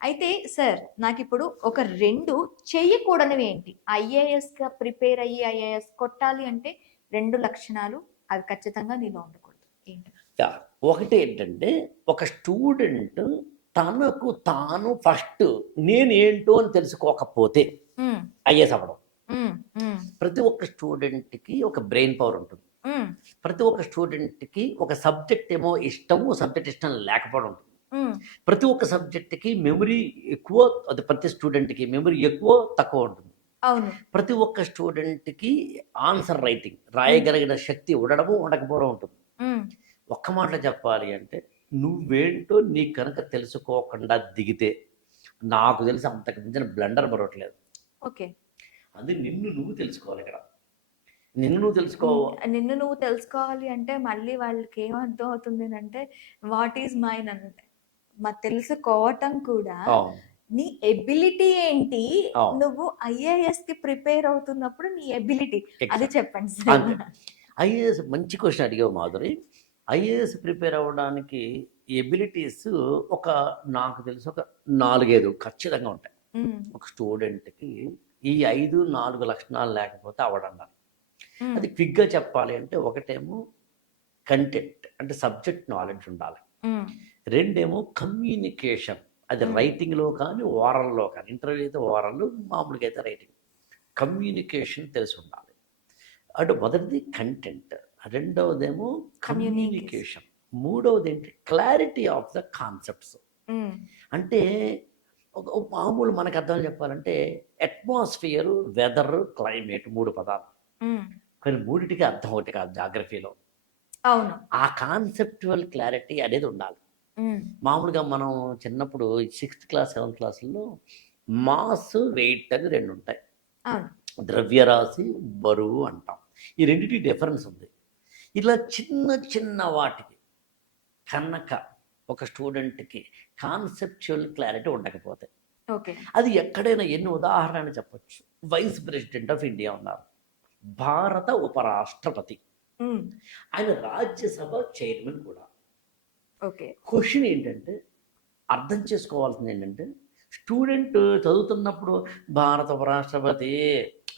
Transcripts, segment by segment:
అయితే సార్ నాకిప్పుడు ఒక 2 చెయ్యకూడనివి ఏంటి? ఐఏఎస్‌గా ప్రిపేర్ అయ్యి ఐఏఎస్ కొట్టాలి అంటే 2 లక్షణాలు అవి ఖచ్చితంగా నీలో ఉండకూడదు. ఏంటి? యాహ్! ఒకటేంటంటే ఒక స్టూడెంట్ తనకు తాను ఫస్ట్ నేనేంటో అని తెలుసుకోకపోతే హ్మ్. ఐఏఎస్ అవ్వడం. హ్మ్. హ్మ్. ప్రతి ఒక్క స్టూడెంట్‌కి ఒక బ్రెయిన్ పవర్ ఉంటుంది. హ్మ్. ప్రతి ఒక్క స్టూడెంట్‌కి ఒక సబ్జెక్ట్ ఏమో ఇష్టము, సబ్జెక్ట్ ఇష్టం లేకపోవడం ఉంటుంది. హ్మ్. ప్రతి ఒక్క సబ్జెక్ట్‌కి మెమరీ ఎక్కువ, అది ప్రతి స్టూడెంట్‌కి మెమరీ ఎక్కువ, తక్కువ ఉంటుంది. అవును. ప్రతి ఒక్క స్టూడెంట్‌కి ఆన్సర్ రైటింగ్ హ్మ్. రాయగలిగిన శక్తి ఉండడము, ఉండకపోవడం ఉంటుంది. హ్మ్. ఒక్క మాటలో చెప్పాలి అంటే, నువ్వేంటో నీకు కనుక తెలుసుకోకుండా దిగితే, నాకు తెలిసి అంతకు మించిన బ్లండర్ మరొకటి లేదు. ఓకే. అది నిన్ను నువ్వు తెలుసుకోవాలిక్కడ. నిన్ను నువ్వు తెలుసుకో హ్మ్. నిన్ను నువ్వు తెలుసుకోవాలి అంటే మళ్ళీ వాళ్ళకేమర్థం అవుతుందనంటే వాట్ ఈస్ మైన్ అంటే తెలుసుకోవటం కూడా అవును. నీ ఎబిలిటీ ఏంటి? అవును. నువ్వు ఐఏఎస్‌కి ప్రిపేర్ అవుతున్నప్పుడు నీ ఎబిలిటీ అది ఎగ్జాక్ట్. చెప్పండి సార్. అంతే. ఐఏఎస్ మంచి క్వెషన్ అడిగావు మాధురి. ఐఏఎస్ ప్రిపేర్ అవ్వడానికి ఎబిలిటీస్ ఒక నాకు తెలిసి ఒక 4, 5 ఖచ్చితంగా ఉంటాయి. హ్మ్. ఒక స్టూడెంట్‌కి ఈ 5, 4 లక్షణాలు లేకపోతే అవ్వడన్నారు. హ్మ్. అది క్విక్‌గా చెప్పాలి అంటే ఒకటేమో కంటెంట్ అంటే సబ్జెక్ట్ నాలెడ్జ్ ఉండాలి. హ్మ్. రెండేమో కమ్యూనికేషన్, అది హ్మ్. రైటింగ్‌లో కానీ, ఓరల్‌లో కానీ. ఇంటర్వ్యూ అయితే ఓరల్, మామూలుగా అయితే రైటింగ్. కమ్యూనికేషన్ తెలిసుండాలి. అటు మొదటిది కంటెంట్, రెండవదేమో కమ్యూనికేషన్. కమ్యూనికేషన్, మూడవదేంటి clarity of the concepts. Hmm. అంటే ఒక మామూలు మనకు అర్థం చెప్పాలంటే అట్మాస్ఫియర్, వెదర్, క్లైమేట్ 3 పదాలు. హ్మ్. కానీ మూడిటికి అర్థం ఒకటి కాదు జాగ్రఫీలో. అవును. ఆ కాన్సెప్చువల్ క్లారిటీ అనేది ఉండాలి. హ్మ్. మామూలుగా మనం చిన్నప్పుడు 6థ్ క్లాస్, 7థ్ క్లాసుల్లో మాస్, వెయిట్ అని 2 ఉంటాయి. అవును. ద్రవ్యరాశి, బరువు అంటాం. ఈ రెండిటికి డిఫరెన్స్ ఉంది. ఇలా చిన్న చిన్న వాటికి కనుక ఒక స్టూడెంట్‌కి కాన్సెప్చువల్ క్లారిటీ ఉండకపోతే, ఓకే. అది ఎక్కడైనా ఎన్ని ఉదాహరణలు చెప్పొచ్చు. వైస్ ప్రెసిడెంట్ ఆఫ్ ఇండియా ఉన్నారు. భారత ఉపరాష్ట్రపతి. హ్మ్. ఆయన రాజ్యసభ చైర్మన్ కూడా. ఓకే. క్వెషన్ ఏంటంటే, అర్థం చేసుకోవాల్సింది ఏంటంటే, స్టూడెంట్ చదువుతున్నప్పుడు భారత ఉపరాష్ట్రపతి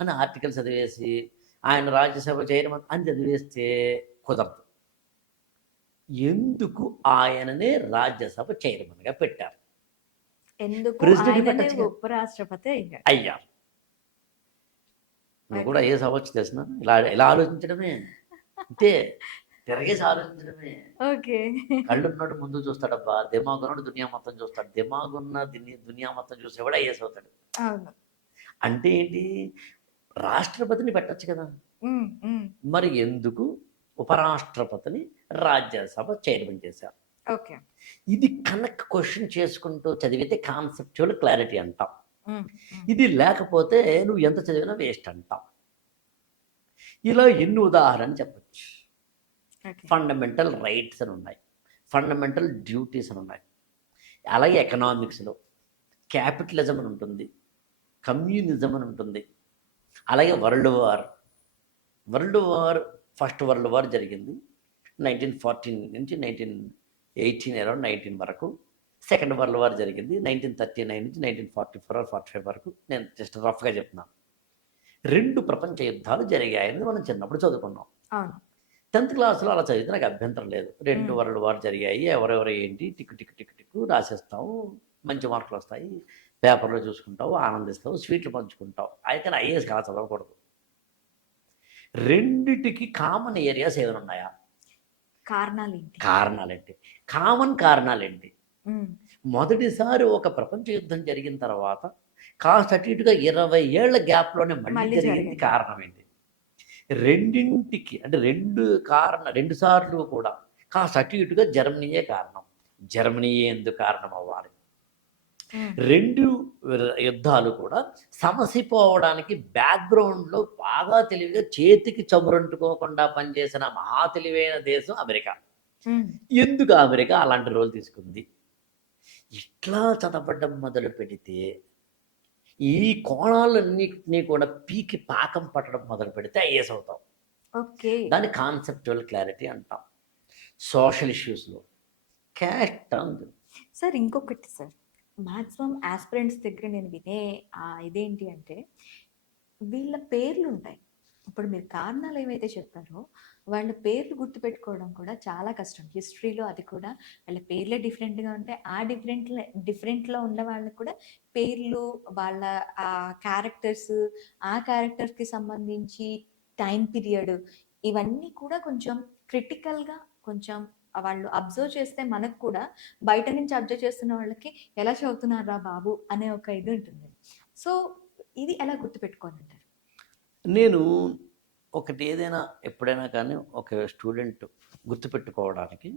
అని ఆర్టికల్ చదివేసి, ఆయన రాజ్యసభ చైర్మన్ అని చదివేస్తే కుదరదు. ఎందుకు ఆయననే రాజ్యసభ చైర్మన్‌గా పెట్టారు? ఎందుకు ప్రెసిడెంట్‌ని ఆయననే పెట్టొచ్చుగా. ఉపరాష్ట్రపతి అయ్యాడు. అయ్యారు. నువ్వు కూడా ఓకే. ఐఏఎస్ అవ్వచ్చు తెలిసినా? ఇలా ఇలా ఆలోచించడమే. అంతే. తిరగేసి ఆలోచించడమే. ఓకే. కళ్ళున్నోడు ముందు చూస్తాడబ్బా! దిమాగున్నోడు దునియా మొత్తం చూస్తాడు. దిమాగున్న దునియా మొత్తం చూసేవాడు ఐఏఎస్ అవుతాడు. అవును. అంటే ఏంటి? రాష్ట్రపతిని పెట్టొచ్చు కదా! హ్మ్. హ్మ్. మరి ఎందుకు ఉపరాష్ట్రపతిని రాజ్యసభ చైర్మన్ చేశారు? ఓకే. ఇది కనుక క్వెషన్ చేసుకుంటూ చదివితే కాన్సెప్చువల్ క్లారిటీ అంటాం. హ్మ్. హ్మ్. ఇది లేకపోతే నువ్వు ఎంత చదివినా వేస్ట్ అంటాం. ఇలా ఎన్ని ఉదాహరణలు చెప్పొచ్చు. ఓకే. ఫండమెంటల్ రైట్స్ అని ఉన్నాయి. ఫండమెంటల్ డ్యూటీస్ అని ఉన్నాయి. అలాగే ఎకనామిక్స్‌లో క్యాపిటలిజం అని ఉంటుంది. కమ్యూనిజం అని ఉంటుంది. అలాగే world war. World war, first world war జరిగింది 1914 నుంచి 1918 అరౌండ్ 19 వరకు. సెకండ్ వరల్డ్ వార్ జరిగింది 1939 నుంచి 1944 ఆర్ 45 వరకు. నేను జస్ట్ రఫ్‌గా చెప్తున్నాను. 2 ప్రపంచ యుద్ధాలు జరిగాయని మనం చిన్నప్పుడు చదువుకున్నాం. అవును. 10థ్ క్లాస్‌లో అలా చదివితే నాకు అభ్యంతరం లేదు. 2 హ్మ్. వరల్డ్ వార్ జరిగాయి. ఎవరెవరు ఏంటి టిక్ టిక్ టిక్ టిక్ రాసేస్తావు. మంచి మార్కులొస్తాయి. పేపర్‌లో చూసుకుంటావు, ఆనందిస్తావు, స్వీట్లు పంచుకుంటావు. అయితే ఐఏఎస్‌కి అలా చదవకూడదు. రెండిటికి కామన్ ఏరియాస్ ఏమైనా ఉన్నాయా? కారణాలేంటి? కారణాలేంటి? కామన్ కారణాలేంటి? హ్మ్. మొదటిసారి ఒక ప్రపంచ యుద్ధం జరిగిన తర్వాత కాస్త అటు ఇటుగా 20 ఏళ్ల గ్యాప్‌లోనే మళ్ళీ మళ్ళీ జరిగింది. జరిగింది. కారణం ఏంటి? రెండింటికి అంటే 2 సార్లు కూడా కాస్త అటు ఇటుగా జర్మనీయే కారణం. జర్మనీయే ఎందుకు కారణం అవ్వాలి? హ్మ్. 2 యుద్ధాలు కూడా సమసిపోవడానికి బ్యాక్‌గ్రౌండ్‌లో బాగా తెలివిగా చేతికి చమురంటుకోకుండా పనిచేసిన మహా తెలివైన దేశం అమెరికా. హ్మ్. ఎందుకు అమెరికా అలాంటి రోల్ తీసుకుంది? ఇట్లా చదవడం మొదలుపెడితే, ఈ కోణాలన్నిటిని కూడా పీకి పాకం పట్టడం మొదలుపెడితే ఐఏఎస్ అవుతాం. ఓకే. దాన్ని కాన్సెప్చువల్ క్లారిటీ అంటాం. సోషల్ ఇష్యూస్‌లో క్యాస్ట్ ఉంది. సార్ ఇంకొకటి సార్. మాక్సిమం ఆస్పిరెంట్స్ దగ్గర నేను వినే ఇదేంటి అంటే వీళ్ళ పేర్లు ఉంటాయి. ఇప్పుడు మీరు కారణాలు ఏవైతే చెప్పారో వాళ్ళ పేర్లు గుర్తుపెట్టుకోవడం కూడా చాలా కష్టం. హిస్టరీలో అది కూడా వాళ్ళ పేర్లే డిఫరెంట్గా ఉంటాయి. ఆ డిఫరెంట్లో ఉన్న వాళ్ళకి కూడా పేర్లు, వాళ్ళ క్యారెక్టర్స్, ఆ క్యారెక్టర్స్కి సంబంధించి టైం పీరియడ్, ఇవన్నీ కూడా కొంచెం క్రిటికల్గా, కొంచెం వాళ్ళు అబ్జర్వ్ చేస్తే మనకు కూడా బయట నుంచి అబ్జర్వ్ చేస్తున్న వాళ్ళకి ఎలా చదువుతున్నారా బాబు అనే ఒక ఇది ఉంటుంది. సో ఇది ఎలా గుర్తుపెట్టుకోవాలంటారు? నేను ఒకటి ఏదైనా ఎప్పుడైనా కానీ ఒక స్టూడెంట్ గుర్తుపెట్టుకోవడానికి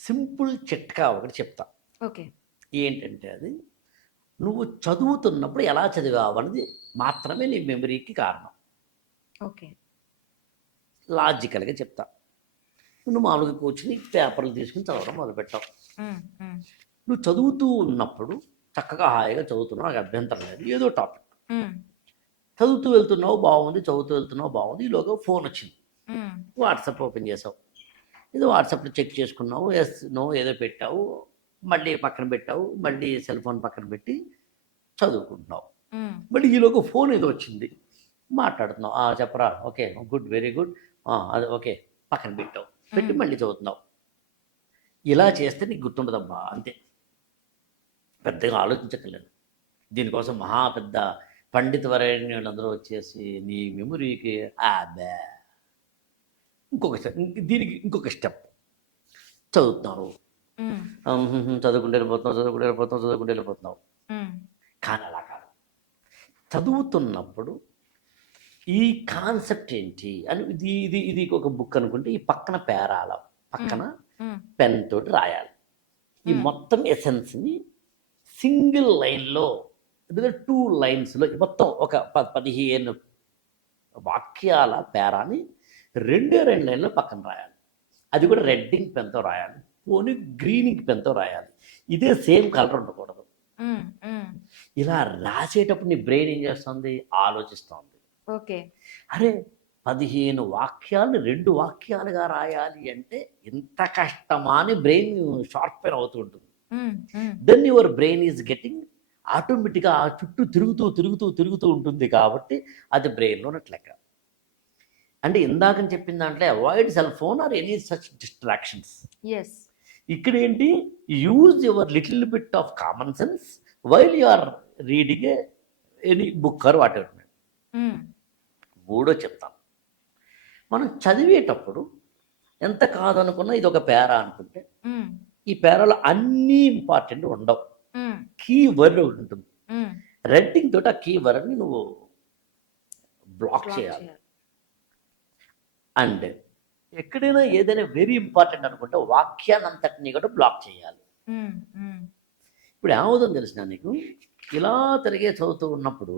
సింపుల్ చిట్కా ఒకటి చెప్తా. ఓకే. ఏంటంటే అది నువ్వు చదువుతున్నప్పుడు ఎలా చదివావు అనేది మాత్రమే నీ మెమరీకి కారణం. ఓకే. లాజికల్గా చెప్తా. నువ్వు మామూలుగా కూర్చుని పేపర్లు తీసుకుని చదవడం మొదలుపెట్టావు. నువ్వు చదువుతూ ఉన్నప్పుడు చక్కగా హాయిగా చదువుతున్నావు, నాకు అభ్యంతరం లేదు, ఏదో టాపిక్ చదువుతూ వెళ్తున్నావు, బాగుంది, చదువుతూ వెళ్తున్నావు, బాగుంది. ఈలోగా ఫోన్ వచ్చింది, వాట్సాప్ ఓపెన్ చేసావు, ఏదో వాట్సాప్లో చెక్ చేసుకున్నావు, ఎస్ నో ఏదో పెట్టావు, మళ్ళీ పక్కన పెట్టావు, మళ్ళీ సెల్ ఫోన్ పక్కన పెట్టి చదువుకుంటున్నావు. మళ్ళీ ఈలోగా ఫోన్ ఏదో వచ్చింది, మాట్లాడుతున్నావు, చెప్పరా, ఓకే గుడ్, వెరీ గుడ్, అది ఓకే, పక్కన పెట్టావు, పెట్టి మళ్ళీ చదువుతున్నావు. ఇలా చేస్తే నీకు గుర్తుండదమ్మా, అంతే. పెద్దగా ఆలోచించక్కర్లేదు. దీనికోసం మహా పెద్ద పండిత వరేణ్యులందరూ వచ్చేసి నీ మెమొరీకి బ్యా. ఇంకొక స్టెప్, దీనికి ఇంకొక స్టెప్. చదువుతున్నావు, చదువుకుంటూ వెళ్ళిపోతున్నావు. కానీ అలా కాదు. చదువుతున్నప్పుడు ఈ కాన్సెప్ట్ ఏంటి అని ఇది ఒక బుక్ అనుకుంటే ఈ పక్కన పేరాల పక్కన పెన్ తోటి రాయాలి. ఈ మొత్తం ఎసెన్స్ని సింగిల్ లైన్లో, ఎందుకంటే 2 లైన్స్లో మొత్తం ఒక 15 వాక్యాల పేరాని 2 లైన్లో పక్కన రాయాలి. అది కూడా రెడ్డింగ్ పెన్తో రాయాలి, పోనీ గ్రీనింగ్ పెన్తో రాయాలి. ఇదే సేమ్ కలర్ ఉండకూడదు. ఇలా రాసేటప్పుడు నీ బ్రెయిన్ ఏం చేస్తుంది, ఆలోచిస్తుంది. ఓకే. అరే 15 వాక్యాలను 2 వాక్యాలుగా రాయాలి అంటే ఎంత కష్టమా అని బ్రెయిన్ షార్ప్వేర్ అవుతూ ఉంటుంది. Then your brain is getting ఆటోమేటిక్గా ఆ చుట్టూ తిరుగుతూ ఉంటుంది. కాబట్టి అది బ్రెయిన్లో లెక్క. అంటే ఇందాకని చెప్పిన దాంట్లో avoid cell phone or any such distractions. ఇక్కడ ఏంటి, use your little bit of common sense while you are reading any book or whatever. మూడో చెప్తాను, మనం చదివేటప్పుడు ఎంత కాదనుకున్నా ఇది ఒక పేరా అనుకుంటే ఈ పేరాలో అన్నీ ఇంపార్టెంట్ ఉండవు. కీ వర్డ్ ఒకటి ఉంటుంది. రెడ్డింగ్ తోటి ఆ కీ వర్డ్ని నువ్వు బ్లాక్ చేయాలి. అండ్ ఎక్కడైనా ఏదైనా వెరీ ఇంపార్టెంట్ అనుకుంటే వాక్యాన్ని అంతటినీ కూడా బ్లాక్ చేయాలి. ఇప్పుడు ఏమవుతుందో తెలిసిన నీకు, ఇలా తిరిగే చదువుతూ ఉన్నప్పుడు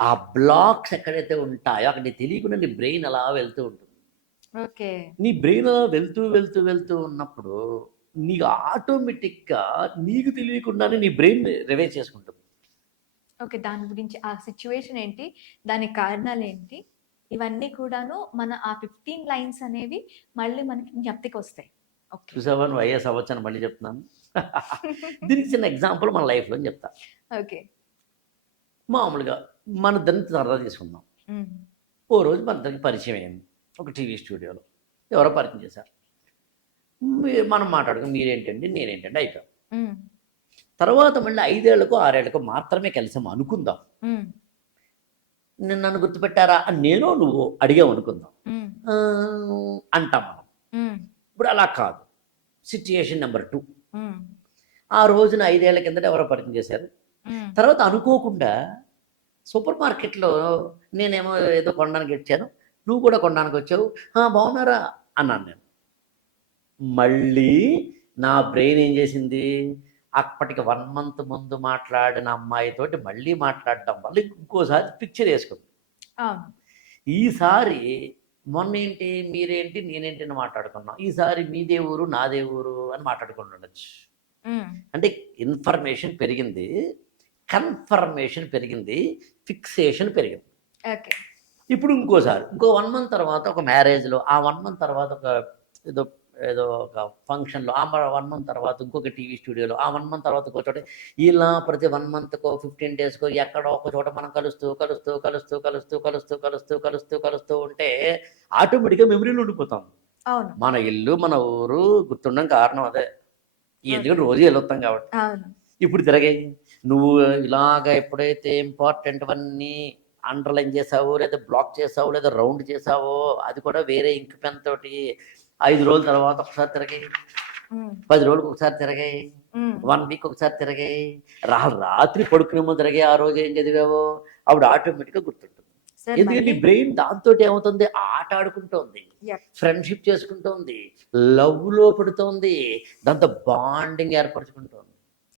ఆ బ్లాక్స్ ఎక్కడైతే ఉంటాయో అక్కడ నీకు తెలియకుండా నీ బ్రెయిన్ అలా వెళ్తూ ఉంటుంది. ఓకే. నీ బ్రెయిన్ అలా వెళ్తూ ఉన్నప్పుడు నీకు ఆటోమేటిక్గా నీకు తెలియకుండానే నీ బ్రెయిన్ రివైజ్ చేసుకుంటుంది. ఓకే. దాని గురించి ఆ సిచ్యువేషన్ ఏంటి, దానికి కారణాలు ఏంటి, ఇవన్నీ కూడాను మన ఆ 15 లైన్స్ అనేవి మళ్ళీ మనకి జ్ఞప్తికి వస్తాయి. చూసావా నువ్వు ఐఏఎస్ అవ్వచ్చు అని మళ్ళీ చెప్తున్నాను. దీనికి చిన్న ఎగ్జాంపుల్ మన లైఫ్లో చెప్తా. ఓకే. మామూలుగా మన ఇద్దరిని సరదా తీసుకుందాం. ఓ రోజు మన ఇద్దరికి పరిచయం అయింది ఒక టీవీ స్టూడియోలో, ఎవరో పరిచయం చేశారు. మనం మాట్లాడుకుని మీరేంటండి నేనేంటండి అయిపోయాం. తర్వాత మళ్ళీ 5 ఏళ్లకో 6 ఏళ్లకో మాత్రమే కలిసాము అనుకుందాం. నన్ను గుర్తుపెట్టారా అని నేను నువ్వు అడిగావు అనుకుందాం, అంటాం మనం. ఇప్పుడు అలా కాదు. సిచ్యుయేషన్ నెంబర్ 2, ఆ రోజున 5 ఏళ్ల కిందట ఎవరో పరిచయం చేశారు. తర్వాత అనుకోకుండా సూపర్ మార్కెట్లో నేనేమో ఏదో కొనడానికి వచ్చాను, నువ్వు కూడా కొనడానికి వచ్చావు, బాగున్నారా అన్నాను నేను. మళ్ళీ నా బ్రెయిన్ ఏం చేసింది, అప్పటికి 1 month ముందు మాట్లాడిన అమ్మాయితోటి మళ్ళీ మాట్లాడడం వల్ల ఇంకోసారి పిక్చర్ వేసుకుంది. ఈసారి మొన్న ఏంటి మీరేంటి నేనేంటి అని మాట్లాడుకున్నాం, ఈసారి మీదే ఊరు నాదే ఊరు అని మాట్లాడుకుంటూ ఉండొచ్చు. అంటే ఇన్ఫర్మేషన్ పెరిగింది, కన్ఫర్మేషన్ పెరిగింది, ఫిక్సేషన్ పెరిగింది. ఇప్పుడు ఇంకోసారి ఇంకో 1 month తర్వాత ఒక మ్యారేజ్లో, ఆ 1 month తర్వాత ఒక ఏదో ఏదో ఒక ఫంక్షన్లో ఆ 1 మంత్ తర్వాత ఇంకొక టీవీ స్టూడియోలో ఆ 1 మంత్ తర్వాత ఇంకో చోట ఇలా ప్రతి 1 మంత్కో 15 డేస్కో ఎక్కడో ఒక చోట మనం కలుస్తూ ఉంటే ఆటోమేటిక్గా మెమరీలో ఉండిపోతాం. అవును. మన ఇల్లు మన ఊరు గుర్తుండడం కారణం అదే. ఎందుకంటే రోజు వెళ్ళొస్తాం కాబట్టి. అవును. ఇప్పుడు తిరగాయి నువ్వు ఇలాగ ఎప్పుడైతే ఇంపార్టెంట్వన్నీ అండర్లైన్ చేసావో లేదా బ్లాక్ చేసావో లేదా రౌండ్ చేసావో అది కూడా వేరే ఇంక్ పెన్ తోటి 5 రోజుల తర్వాత ఒకసారి తిరగాయి, ఉమ్, 10 రోజులకు ఒకసారి తిరగాయి, ఉమ్. 1 వీక్ ఒకసారి తిరగాయి, రాత్రి పడుకునే ముందు తిరగాయి, ఆ రోజు ఏం చదివావో అప్పుడు ఆటోమేటిక్గా గుర్తుంటుంది. సార్ ఎందుకంటే నీ మళ్ళీ బ్రెయిన్ దాంతో ఏమవుతుంది, ఆట ఆడుకుంటోంది, యప్. ఫ్రెండ్షిప్ చేసుకుంటోంది, లవ్లో పడుతోంది, దాంతో బాండింగ్ ఏర్పరచుకుంటోంది.